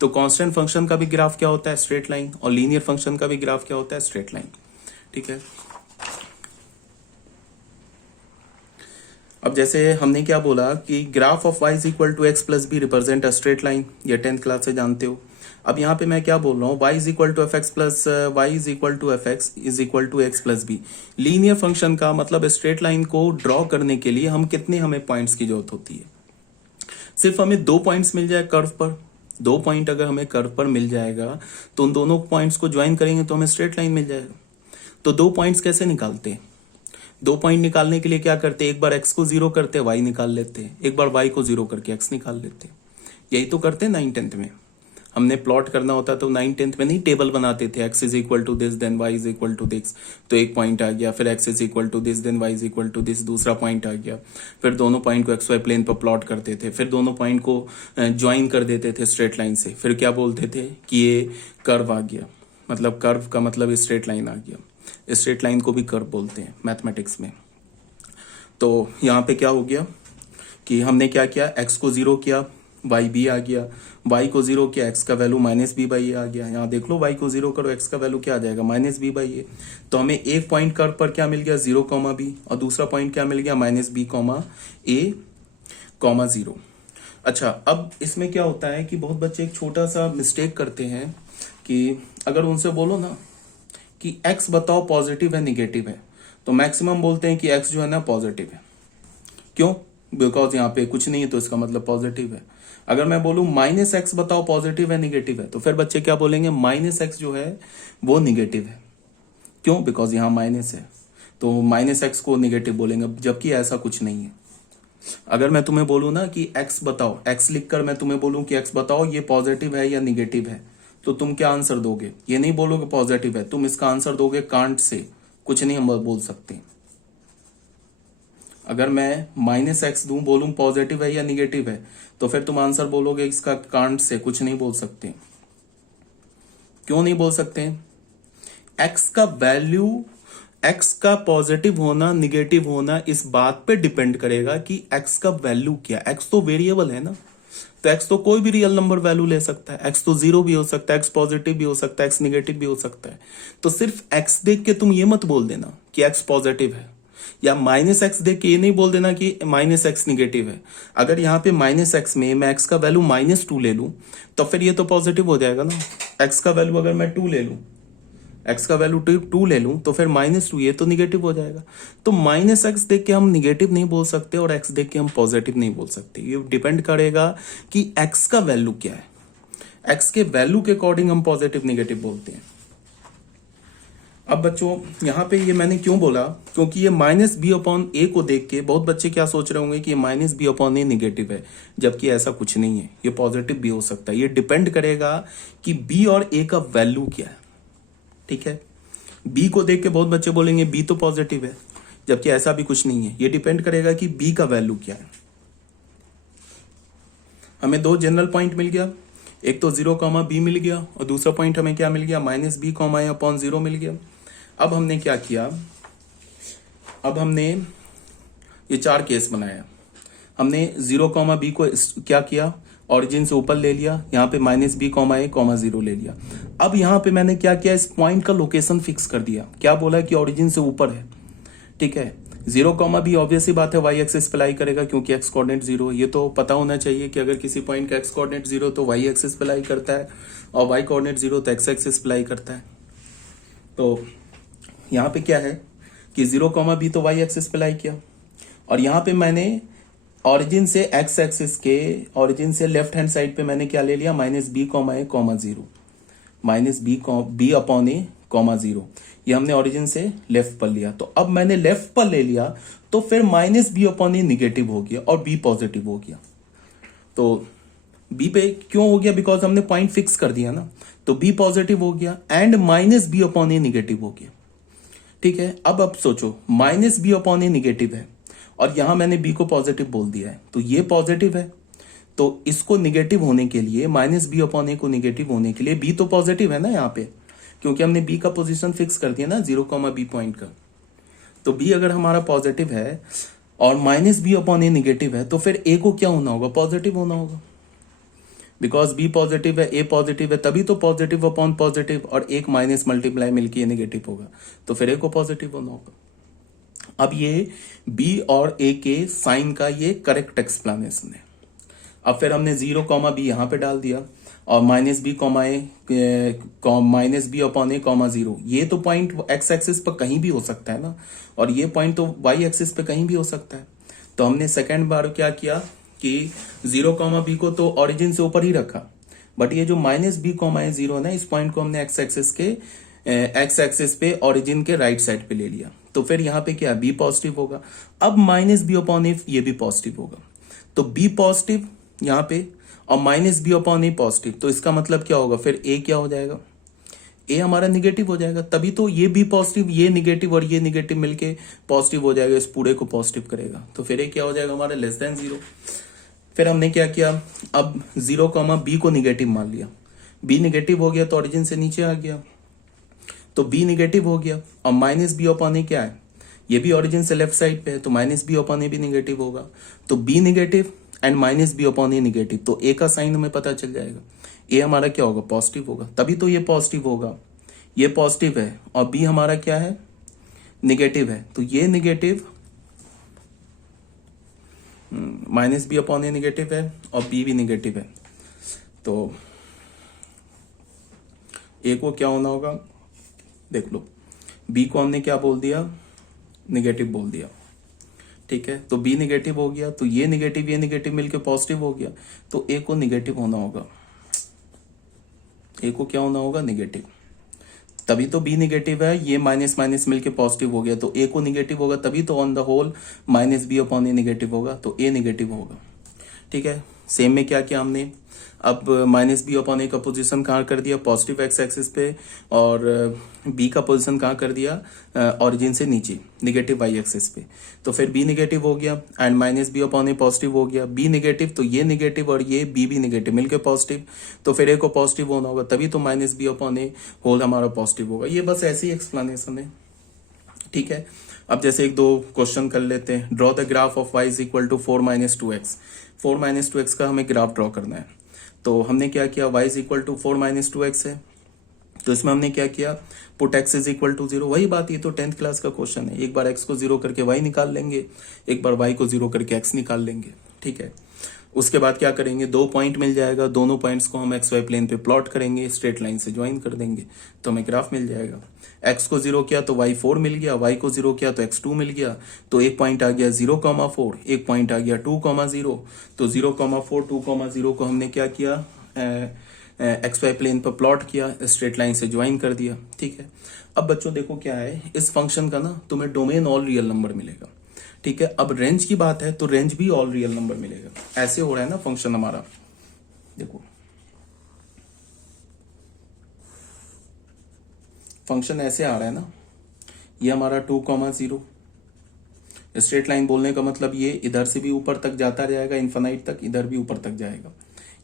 तो कांस्टेंट फंक्शन का भी ग्राफ क्या होता है, स्ट्रेट लाइन, और लीनियर फंक्शन का भी ग्राफ क्या होता है, स्ट्रेट लाइन। ठीक है, अब जैसे हमने क्या बोला कि graph of y is equal to x plus b represent a straight line, ये 10th क्लास से जानते हो। अब यहाँ पे मैं क्या बोल रहा हूँ, y is equal to F x plus y is equal to F x is equal to x plus b. Linear function का मतलब स्ट्रेट लाइन को ड्रॉ करने के लिए हमें पॉइंट्स की जरूरत होती है। सिर्फ हमें 2 पॉइंट्स मिल जाए कर्व पर, 2 पॉइंट अगर हमें कर्व पर मिल जाएगा तो उन दोनों पॉइंट्स को ज्वाइन करेंगे तो हमें स्ट्रेट लाइन मिल जाएगा। तो 2 पॉइंट्स कैसे निकालते हैं, 2 पॉइंट निकालने के लिए क्या करते हैं, एक बार x को 0 करते हैं y निकाल लेते हैं, एक बार y को 0 करके x निकाल लेते हैं। यही तो करते हैं 9-10th में। हमने प्लॉट करना होता तो 9-10th में नहीं टेबल बनाते थे, x is equal to this then y is equal to this, तो एक पॉइंट आ गया, फिर x is equal to this then y is equal to this, दूसरा पॉइंट आ गया, फिर दोनों पॉइंट को xy प्लेन पर प्लॉट करते थे, फिर दोनों पॉइंट को ज्वाइन कर देते थे स्ट्रेट लाइन से, फिर क्या बोलते थे कि ये कर्व आ गया, मतलब कर्व का मतलब स्ट्रेट लाइन आ गया। स्ट्रेट लाइन को भी कर्व बोलते हैं मैथमेटिक्स में। तो यहाँ पे क्या हो गया कि हमने क्या किया, x को 0 किया, y b आ गया, y को 0 किया, x का वैल्यू -b/a आ गया। यहाँ देख लो y को 0 करो, x का वैल्यू क्या आ जाएगा, -b/a। तो हमें एक पॉइंट कर्व पर क्या मिल गया, 0, b, और दूसरा पॉइंट क्या मिल गया, -b, a, 0। अच्छा, अब इसमें क्या होता है कि बहुत बच्चे एक छोटा सा मिस्टेक करते हैं कि अगर उनसे बोलो ना कि x बताओ पॉजिटिव है निगेटिव है, तो मैक्सिमम बोलते हैं कि x जो है ना पॉजिटिव है। क्यों, बिकॉज यहाँ पे कुछ नहीं है तो इसका मतलब पॉजिटिव है। अगर मैं बोलूं -x बताओ पॉजिटिव है निगेटिव है, तो फिर बच्चे क्या बोलेंगे, -x जो है वो निगेटिव है। क्यों, बिकॉज यहाँ माइनस है, तो -x को निगेटिव बोलेंगे, जबकि ऐसा कुछ नहीं है। अगर मैं तुम्हें बोलूं ना कि x बताओ, x लिखकर मैं तुम्हें बोलूं कि x बताओ ये पॉजिटिव है या निगेटिव है, तो तुम क्या आंसर दोगे, ये नहीं बोलोगे पॉजिटिव है, तुम इसका आंसर दोगे कांट से, कुछ नहीं हम बोल सकते। अगर मैं -x दूं, बोलूं पॉजिटिव है या निगेटिव है, तो फिर तुम आंसर बोलोगे इसका कांट से, कुछ नहीं बोल सकते। क्यों नहीं बोल सकते, x का वैल्यू, x का पॉजिटिव होना निगेटिव होना इस बात पे डिपेंड करेगा कि x का वैल्यू क्या, x तो वेरिएबल है ना, तो x तो कोई भी रियल नंबर वैल्यू ले सकता है, x तो 0 भी हो सकता है, x पॉजिटिव भी हो सकता है, x निगेटिव भी हो सकता है। तो सिर्फ x देख के तुम ये मत बोल देना कि x पॉजिटिव है, या माइनस एक्स देख के ये नहीं बोल देना कि माइनस एक्स निगेटिव है। अगर यहाँ पे माइनस एक्स में मैं x का वैल्यू -2 ले लूं तो फिर ये तो पॉजिटिव हो जाएगा ना। x का वैल्यू अगर मैं 2 ले लूं, x का वैल्यू 2 ले लूं तो फिर -2 ये तो निगेटिव हो जाएगा। तो माइनस एक्स देख के हम निगेटिव नहीं बोल सकते और x देख के हम पॉजिटिव नहीं बोल सकते। ये डिपेंड करेगा कि x का वैल्यू क्या है। x के वैल्यू के अकॉर्डिंग हम पॉजिटिव निगेटिव बोलते हैं। अब बच्चों यहाँ पे ये मैंने क्यों बोला, क्योंकि ये -b/a को देख के बहुत बच्चे क्या सोच रहे होंगे कि ये -b/a निगेटिव है, जबकि ऐसा कुछ नहीं है, ये पॉजिटिव भी हो सकता है। ये डिपेंड करेगा कि b और a का वैल्यू क्या है। ठीक है, b को देख के बहुत बच्चे बोलेंगे b तो पॉजिटिव है, जबकि ऐसा भी कुछ नहीं है। ये डिपेंड करेगा कि b का वैल्यू क्या है। हमें दो जनरल पॉइंट मिल गया, एक तो 0, b मिल गया और दूसरा पॉइंट हमें क्या मिल गया, -b,a/0 मिल गया। अब हमने क्या किया, अब हमने ये 4 केस बनाया। हमने 0, b को क्या किया, ऑरिजिन से ऊपर ले लिया, यहाँ पे -b,a,0 ले लिया। अब यहाँ पे मैंने क्या किया, इस पॉइंट का लोकेशन फिक्स कर दिया। क्या बोला कि ऑरिजिन से ऊपर है। ठीक है, 0, b ऑब्वियस ही बात है y एक्सिस पे लाई करेगा क्योंकि x कोऑर्डिनेट 0। ये तो पता होना चाहिए कि अगर किसी पॉइंट का x कोऑर्डिनेट 0 तो y एक्सिस पे लाई करता है, और y कोऑर्डिनेट 0 तो x एक्सिस पे लाई करता है। तो यहाँ पे क्या है कि 0, b तो y एक्सिस पे लाई किया, और यहाँ पे मैंने ऑरिजिन से x एक्सिस के ऑरिजिन से लेफ्ट हैंड साइड पे मैंने क्या ले लिया, -b,a,0 -b/a,0 ये हमने ऑरिजिन से लेफ्ट पर लिया। तो अब मैंने लेफ्ट पर ले लिया तो फिर -b/a निगेटिव हो गया और b पॉजिटिव हो गया। तो b पे क्यों हो गया, बिकॉज हमने पॉइंट फिक्स कर दिया ना। तो b पॉजिटिव हो गया एंड -b/a निगेटिव हो गया। ठीक है, अब सोचो -b/a निगेटिव है और यहां मैंने b को पॉजिटिव बोल दिया है, तो ये पॉजिटिव है। तो इसको निगेटिव होने के लिए, -b/a को निगेटिव होने के लिए, b तो पॉजिटिव है ना यहाँ पे, क्योंकि हमने b का पोजीशन फिक्स कर दिया ना 0, b पॉइंट का। तो b अगर हमारा पॉजिटिव है और -b/a निगेटिव है तो फिर a को क्या होना होगा, पॉजिटिव होना होगा। बिकॉज b पॉजिटिव है, a पॉजिटिव है, तभी तो पॉजिटिव अपॉन पॉजिटिव और एक माइनस मल्टीप्लाई मिलकर निगेटिव होगा, तो फिर a को पॉजिटिव होना होगा। अब ये b और a के साइन का ये करेक्ट एक्सप्लेनेशन है। अब फिर हमने 0, b यहाँ पे डाल दिया और -b/a,0 ये तो पॉइंट x एक्सिस पर कहीं भी हो सकता है ना, और ये पॉइंट तो y एक्सिस पे कहीं भी हो सकता है। तो हमने सेकेंड बार क्या किया कि 0, b को तो ऑरिजिन से ऊपर ही रखा, बट ये जो -b,a,0 है ना, इस पॉइंट को हमने x एक्सिस पे ऑरिजिन के राइट साइड पे ले लिया। तो फिर यहाँ पे क्या, b पॉजिटिव होगा। अब -b/a ये भी पॉजिटिव होगा, तो b पॉजिटिव यहाँ पे और -b/a पॉजिटिव, तो इसका मतलब क्या होगा, फिर a क्या हो जाएगा, a हमारा निगेटिव हो जाएगा। तभी तो ये भी पॉजिटिव, ये निगेटिव और ये निगेटिव मिलके पॉजिटिव हो जाएगा, इस पूरे को पॉजिटिव करेगा। तो फिर a क्या हो जाएगा हमारा, <0। फिर हमने क्या किया, अब 0, b को निगेटिव मान लिया, b निगेटिव हो गया तो ऑरिजिन से नीचे आ गया, तो b निगेटिव हो गया। और -b/a क्या है, ये भी ऑरिजिन से लेफ्ट साइड पे है, तो -b/a भी निगेटिव होगा। तो b negative and -b/a negative, तो a का साइन हमें पता चल जाएगा, a हमारा क्या होगा, पॉजिटिव होगा, तभी तो ये पॉजिटिव होगा। ये पॉजिटिव है और b हमारा क्या है, निगेटिव है, तो ये निगेटिव -b/a निगेटिव है और b भी निगेटिव है। तो a को क्या होना होगा, देख लो, b को हमने क्या बोल दिया, निगेटिव बोल दिया। ठीक है, तो b निगेटिव हो गया, तो ये निगेटिव मिलके पॉजिटिव हो गया, तो a को निगेटिव होना होगा। a को क्या होना होगा, निगेटिव, तभी तो b निगेटिव है, ये माइनस माइनस मिलके पॉजिटिव हो गया, तो a को निगेटिव होगा, तभी तो on the whole -b/a negative होगा, तो a निगेटिव होगा। ठीक है, सेम में क्या किया हमने, अब -b/a का पोजीशन कहाँ कर दिया, पॉजिटिव x एक्सिस पे, और b का पोजीशन कहाँ कर दिया, ऑरिजिन से नीचे निगेटिव y एक्सिस पे। तो फिर b निगेटिव हो गया एंड -b/a पॉजिटिव हो गया, b निगेटिव तो ये निगेटिव और ये b भी निगेटिव मिलके पॉजिटिव, तो फिर a को पॉजिटिव होना होगा, तभी तो -b/a होल हमारा पॉजिटिव होगा। ये बस ऐसी एक्सप्लेनेशन है। ठीक है, अब जैसे एक दो क्वेश्चन कर लेते हैं। Draw the graph of y is equal to 4-2x। 4-2x का हमें ग्राफ ड्रॉ करना है। तो हमने क्या किया, y is equal to 4-2x है, तो इसमें हमने क्या किया, put x is equal to 0। वही बात, ये तो 10th क्लास का क्वेश्चन है। एक बार x को 0 करके y निकाल लेंगे, एक बार y को 0 करके x निकाल लेंगे, ठीक है। उसके बाद क्या करेंगे, दो पॉइंट मिल जाएगा, दोनों पॉइंट्स को हम एक्स वाई प्लेन पे प्लॉट करेंगे, स्ट्रेट लाइन से ज्वाइन कर देंगे तो हमें ग्राफ मिल जाएगा। x को 0 किया तो y 4 मिल गया, y को 0 किया तो x 2 मिल गया। तो एक पॉइंट आ गया 0,4, एक पॉइंट आ गया 2,0। तो 0,4 2,0 को हमने क्या किया, एक्स वाई प्लेन पर प्लॉट किया, स्ट्रेट लाइन से ज्वाइन कर दिया, ठीक है। अब बच्चों देखो क्या है, इस फंक्शन का ना तुम्हें डोमेन ऑल रियल नंबर मिलेगा, ठीक है। अब रेंज की बात है तो रेंज भी ऑल रियल नंबर मिलेगा। ऐसे हो रहा है ना फंक्शन हमारा, देखो फंक्शन ऐसे आ रहा है ना, ये हमारा 2,0। स्ट्रेट लाइन बोलने का मतलब ये इधर से भी ऊपर तक जाता जाएगा इन्फिनाइट तक, इधर भी ऊपर तक जाएगा।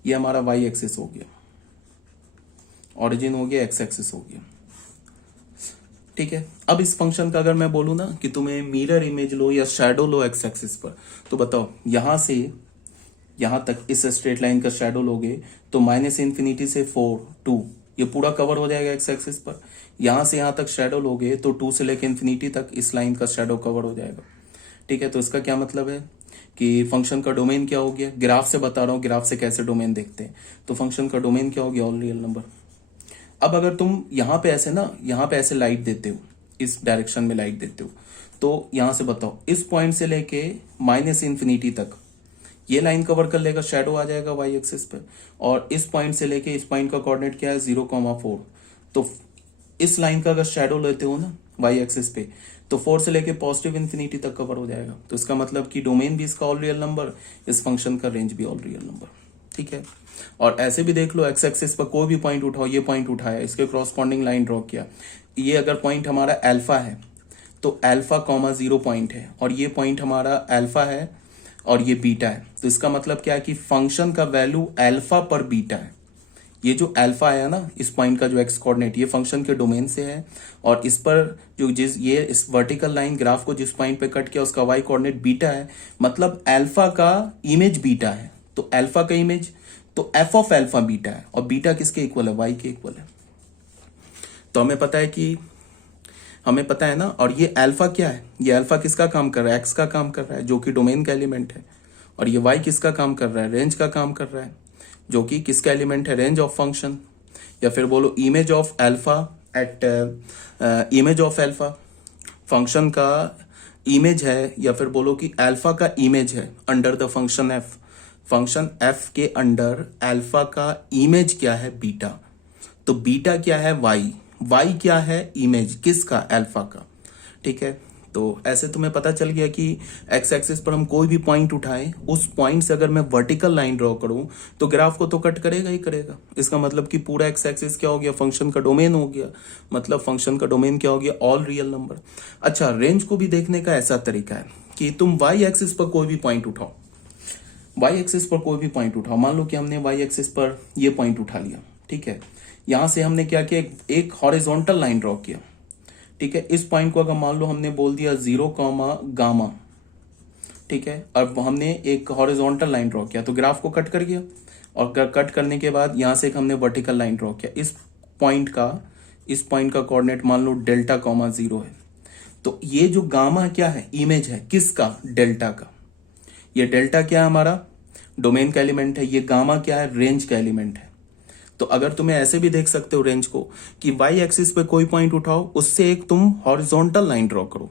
ये हमारा वाई एक्सिस हो गया, ऑरिजिन हो गया, एक्स एक्सिस हो गया, ठीक है। अब इस फंक्शन का अगर मैं बोलूं ना कि तुम्हें मिरर इमेज लो या शैडो लो एक्स एक्सिस पर, तो बताओ यहां से यहां तक इस स्ट्रेट लाइन का शैडो लोगे तो -∞ से 4 2 ये पूरा कवर हो जाएगा एक्स एक्सिस पर। यहां से यहां तक शैडो लोगे तो 2 से लेकर इन्फिनिटी तक इस लाइन का शैडो कवर हो जाएगा, ठीक है। तो इसका क्या मतलब है कि फंक्शन का डोमेन क्या हो गया, ग्राफ से बता रहा हूं, ग्राफ से कैसे डोमेन देखते हैं। तो फंक्शन का डोमेन क्या हो गया, ऑल रियल नंबर। अब अगर तुम यहां पे ऐसे ना, यहां पे ऐसे लाइट देते हो, इस डायरेक्शन में लाइट देते हो, तो यहां से बताओ इस पॉइंट से लेके -∞ तक ये लाइन कवर कर लेगा, शैडो आ जाएगा वाई एक्सिस पे। और इस पॉइंट से लेके इस पॉइंट का कोऑर्डिनेट क्या है, 0,4। तो इस लाइन का अगर शैडो लेते हो ना वाई एक्सिस पे, तो 4 से लेके +∞ तक कवर हो जाएगा। तो इसका मतलब कि डोमेन भी इसका ऑल रियल नंबर, इस फंक्शन का रेंज भी ऑल रियल नंबर, ठीक है। और ऐसे भी देख लो, एक्स एक्सिस पर कोई भी पॉइंट उठाओ, ये पॉइंट उठाया, इसके क्रॉसपॉन्डिंग लाइन ड्रॉ किया, ये अगर पॉइंट हमारा अल्फा है तो अल्फा 0 पॉइंट है, और ये पॉइंट हमारा अल्फा है और ये बीटा है। तो इसका मतलब क्या है कि फंक्शन का वैल्यू अल्फा पर बीटा है। ये जो अल्फा है ना, इस पॉइंट का जो एक्स कोऑर्डिनेट, ये फंक्शन के डोमेन से है, और इस पर जो ये इस वर्टिकल लाइन ग्राफ को जिस पॉइंट पे कट किया उसका वाई कोऑर्डिनेट बीटा है, मतलब अल्फा का इमेज बीटा है। तो अल्फा का इमेज तो एफ ऑफ अल्फा बीटा है, और बीटा किसके इक्वल है, वाई के इक्वल है। तो हमें पता है ना, और ये अल्फा क्या है, ये अल्फा किसका काम कर रहा है, एक्स का काम कर रहा है जो कि डोमेन का एलिमेंट है। और ये वाई किसका काम कर रहा है, रेंज का काम कर रहा है जो कि किसका एलिमेंट है, रेंज ऑफ फंक्शन, या फिर बोलो image of alpha at image of alpha, function का इमेज है, या फिर बोलो कि अल्फा का इमेज है under the function F. Function F के अंडर अल्फा का इमेज क्या है, बीटा। तो बीटा क्या है, वाई। वाई क्या है, इमेज किसका, अल्फा का, ठीक है। तो ऐसे तुम्हें पता चल गया कि एक्स एक्सिस पर हम कोई भी पॉइंट उठाएं, उस पॉइंट से अगर मैं वर्टिकल लाइन ड्रॉ करूं तो ग्राफ को तो कट करेगा ही करेगा। इसका मतलब कि पूरा एक्स एक्सिस क्या हो गया, फंक्शन का डोमेन हो गया। मतलब फंक्शन का डोमेन क्या हो गया, ऑल रियल नंबर। अच्छा, रेंज को भी देखने का ऐसा तरीका है कि तुम वाई एक्सिस पर कोई भी पॉइंट उठाओ, वाई एक्सिस पर कोई भी पॉइंट उठाओ, मान लो कि हमने वाई एक्सिस पर ये पॉइंट उठा लिया, ठीक है। यहां से हमने क्या किया, एक हॉरिजॉन्टल लाइन ड्रॉ किया, ठीक है। इस पॉइंट को अगर मान लो हमने बोल दिया 0, गामा, ठीक है। अब हमने एक हॉरिजॉन्टल लाइन ड्रॉ किया तो ग्राफ को कट कर गया, और कट करने के बाद यहां से एक हमने वर्टिकल लाइन ड्रॉ किया। इस पॉइंट का कोऑर्डिनेट मान लो डेल्टा 0 है। तो ये जो गामा क्या है, इमेज है किसका, डेल्टा का। ये डेल्टा क्या है, हमारा डोमेन का एलिमेंट है। ये गामा क्या है, रेंज का एलिमेंट है। तो अगर तुम्हें ऐसे भी देख सकते हो रेंज को कि वाई एक्सिस पे कोई पॉइंट उठाओ, उससे एक तुम हॉरिजॉन्टल लाइन ड्रॉ करो।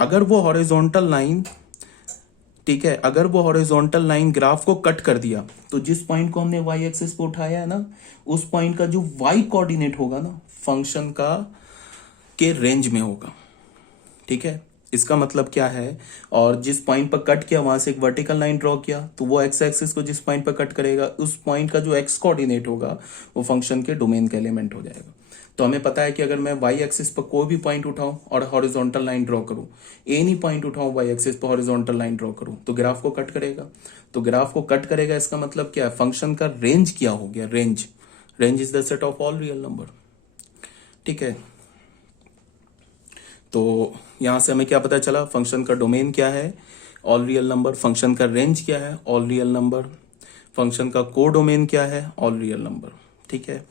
अगर वो हॉरिजॉन्टल लाइन, ठीक है, अगर वो हॉरिजॉन्टल लाइन ग्राफ को कट कर दिया तो जिस पॉइंट को हमने वाई एक्सिस पे उठाया है ना, उस पॉइंट का जो वाई कोऑर्डिनेट होगा ना, फंक्शन का के रेंज में होगा, ठीक है। इसका मतलब क्या है, और जिस पॉइंट पर कट किया वहां से एक वर्टिकल लाइन ड्रॉ किया तो वो एक्स एक्सिस को जिस पॉइंट पर कट करेगा, उस पॉइंट का जो एक्स कोऑर्डिनेट होगा वो फंक्शन के डोमेन का एलिमेंट हो जाएगा। तो हमें पता है कि अगर मैं वाई एक्सिस पर कोई भी पॉइंट उठाऊं और हॉरिजॉन्टल लाइन ड्रॉ करूं, एनी पॉइंट उठाऊं वाई एक्सिस पर हॉरिजॉन्टल लाइन ड्रॉ करूं, तो ग्राफ को कट करेगा। तो ग्राफ को कट करेगा, इसका मतलब क्या है, फंक्शन का रेंज क्या हो गया, range. Range is the set of all real number, ठीक है। तो यहां से हमें क्या पता चला, फंक्शन का डोमेन क्या है, ऑल रियल नंबर, फंक्शन का रेंज क्या है, ऑल रियल नंबर, फंक्शन का को डोमेन क्या है, ऑल रियल नंबर। ठीक है,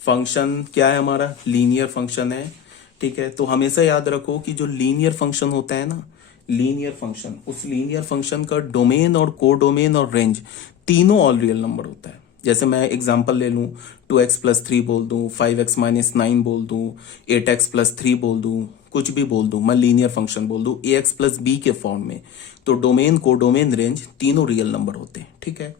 फंक्शन क्या है हमारा, लीनियर फंक्शन है। ठीक है, तो हमेशा याद रखो कि जो लीनियर फंक्शन होता है ना, लीनियर फंक्शन, उस लीनियर फंक्शन का डोमेन और को डोमेन और रेंज तीनों ऑल रियल नंबर होता है। जैसे मैं एग्जांपल ले लूं, 2x+3 बोल दूं, 5x-9 बोल दूं, 8x+3 बोल दूं, कुछ भी बोल दूं, मैं लीनियर फंक्शन बोल दूं ax+b के फॉर्म में, तो डोमेन को डोमेन रेंज तीनों रियल नंबर होते हैं। ठीक है,